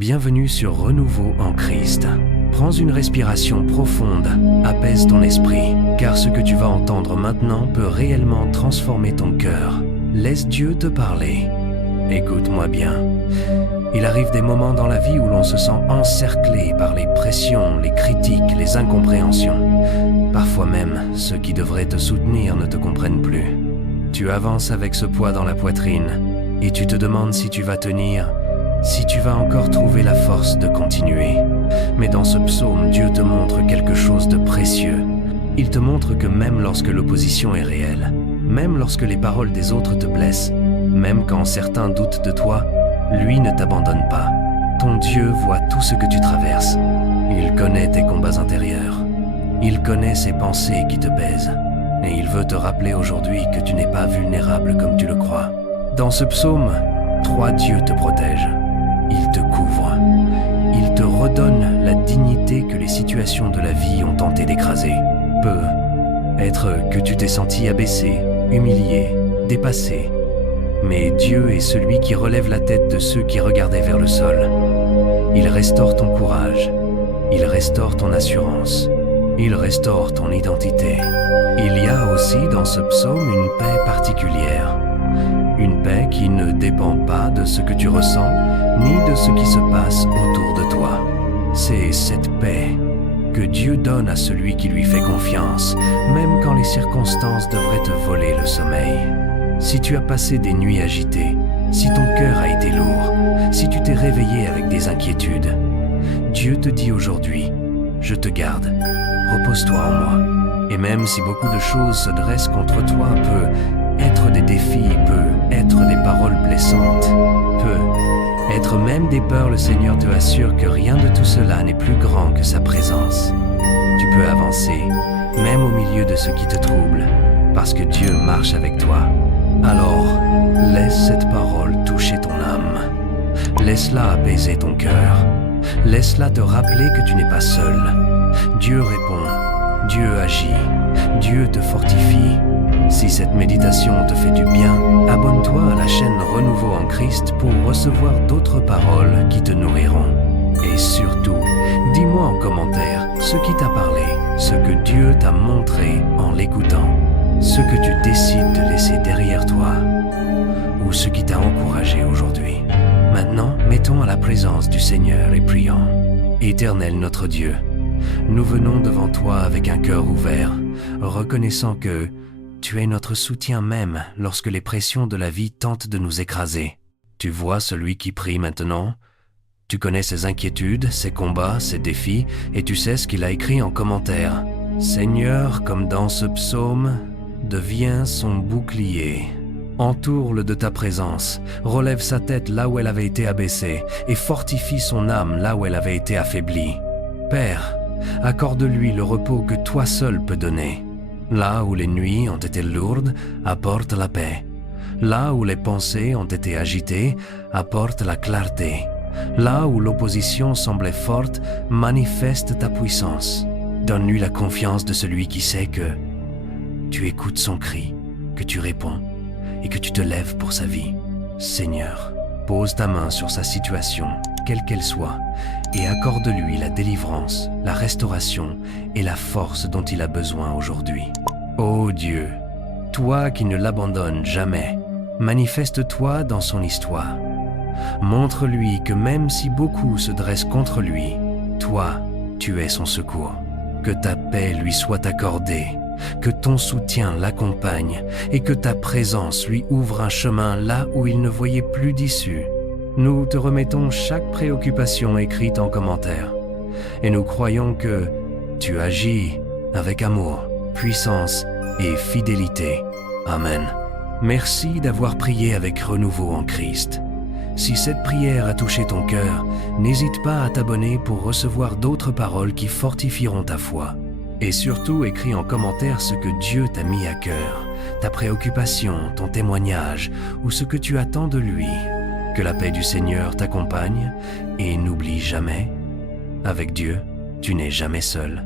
Bienvenue sur Renouveau en Christ. Prends une respiration profonde, apaise ton esprit, car ce que tu vas entendre maintenant peut réellement transformer ton cœur. Laisse Dieu te parler. Écoute-moi bien. Il arrive des moments dans la vie où l'on se sent encerclé par les pressions, les critiques, les incompréhensions. Parfois même, ceux qui devraient te soutenir ne te comprennent plus. Tu avances avec ce poids dans la poitrine et tu te demandes si tu vas tenir, si tu vas encore trouver la force de continuer. Mais dans ce psaume, Dieu te montre quelque chose de précieux. Il te montre que même lorsque l'opposition est réelle, même lorsque les paroles des autres te blessent, même quand certains doutent de toi, lui ne t'abandonne pas. Ton Dieu voit tout ce que tu traverses. Il connaît tes combats intérieurs. Il connaît ces pensées qui te pèsent. Et il veut te rappeler aujourd'hui que tu n'es pas vulnérable comme tu le crois. Dans ce psaume, 3 dieux te protègent. Il te couvre. Il te redonne la dignité que les situations de la vie ont tenté d'écraser. Peut être que tu t'es senti abaissé, humilié, dépassé. Mais Dieu est celui qui relève la tête de ceux qui regardaient vers le sol. Il restaure ton courage. Il restaure ton assurance. Il restaure ton identité. Il y a aussi dans ce psaume une paix particulière. Une paix qui ne dépend pas de ce que tu ressens, ni de ce qui se passe autour de toi. C'est cette paix que Dieu donne à celui qui lui fait confiance, même quand les circonstances devraient te voler le sommeil. Si tu as passé des nuits agitées, si ton cœur a été lourd, si tu t'es réveillé avec des inquiétudes, Dieu te dit aujourd'hui, je te garde, repose-toi en moi. Et même si beaucoup de choses se dressent contre toi, peut être des défis, peut être des paroles blessantes, peut être même des peurs, le Seigneur te assure que rien de tout cela n'est plus grand que sa présence. Tu peux avancer, même au milieu de ce qui te trouble, parce que Dieu marche avec toi. Alors, laisse cette parole toucher ton âme. Laisse-la apaiser ton cœur. Laisse-la te rappeler que tu n'es pas seul. Dieu répond, Dieu agit, Dieu te fortifie. Si cette méditation te fait du bien, abonne-toi à la chaîne Renouveau en Christ pour recevoir d'autres paroles qui te nourriront. Et surtout, dis-moi en commentaire ce qui t'a parlé, ce que Dieu t'a montré en l'écoutant, ce que tu décides de laisser derrière toi, ou ce qui t'a encouragé aujourd'hui. Maintenant, mettons à la présence du Seigneur et prions. Éternel notre Dieu, nous venons devant toi avec un cœur ouvert, reconnaissant que tu es notre soutien même lorsque les pressions de la vie tentent de nous écraser. Tu vois celui qui prie maintenant. Tu connais ses inquiétudes, ses combats, ses défis, et tu sais ce qu'il a écrit en commentaire. Seigneur, comme dans ce psaume, deviens son bouclier. Entoure-le de ta présence, relève sa tête là où elle avait été abaissée, et fortifie son âme là où elle avait été affaiblie. Père, accorde-lui le repos que toi seul peux donner. Là où les nuits ont été lourdes, apporte la paix. Là où les pensées ont été agitées, apporte la clarté. Là où l'opposition semblait forte, manifeste ta puissance. Donne-lui la confiance de celui qui sait que tu écoutes son cri, que tu réponds et que tu te lèves pour sa vie. Seigneur, pose ta main sur sa situation, quelle qu'elle soit, et accorde-lui la délivrance, la restauration et la force dont il a besoin aujourd'hui. Ô Dieu, toi qui ne l'abandonnes jamais, manifeste-toi dans son histoire. Montre-lui que même si beaucoup se dressent contre lui, toi, tu es son secours. Que ta paix lui soit accordée, que ton soutien l'accompagne et que ta présence lui ouvre un chemin là où il ne voyait plus d'issue. Nous te remettons chaque préoccupation écrite en commentaire et nous croyons que tu agis avec amour, puissance et fidélité. Amen. Merci d'avoir prié avec Renouveau en Christ. Si cette prière a touché ton cœur, n'hésite pas à t'abonner pour recevoir d'autres paroles qui fortifieront ta foi. Et surtout, écris en commentaire ce que Dieu t'a mis à cœur, ta préoccupation, ton témoignage ou ce que tu attends de lui. Que la paix du Seigneur t'accompagne et n'oublie jamais, avec Dieu, tu n'es jamais seul.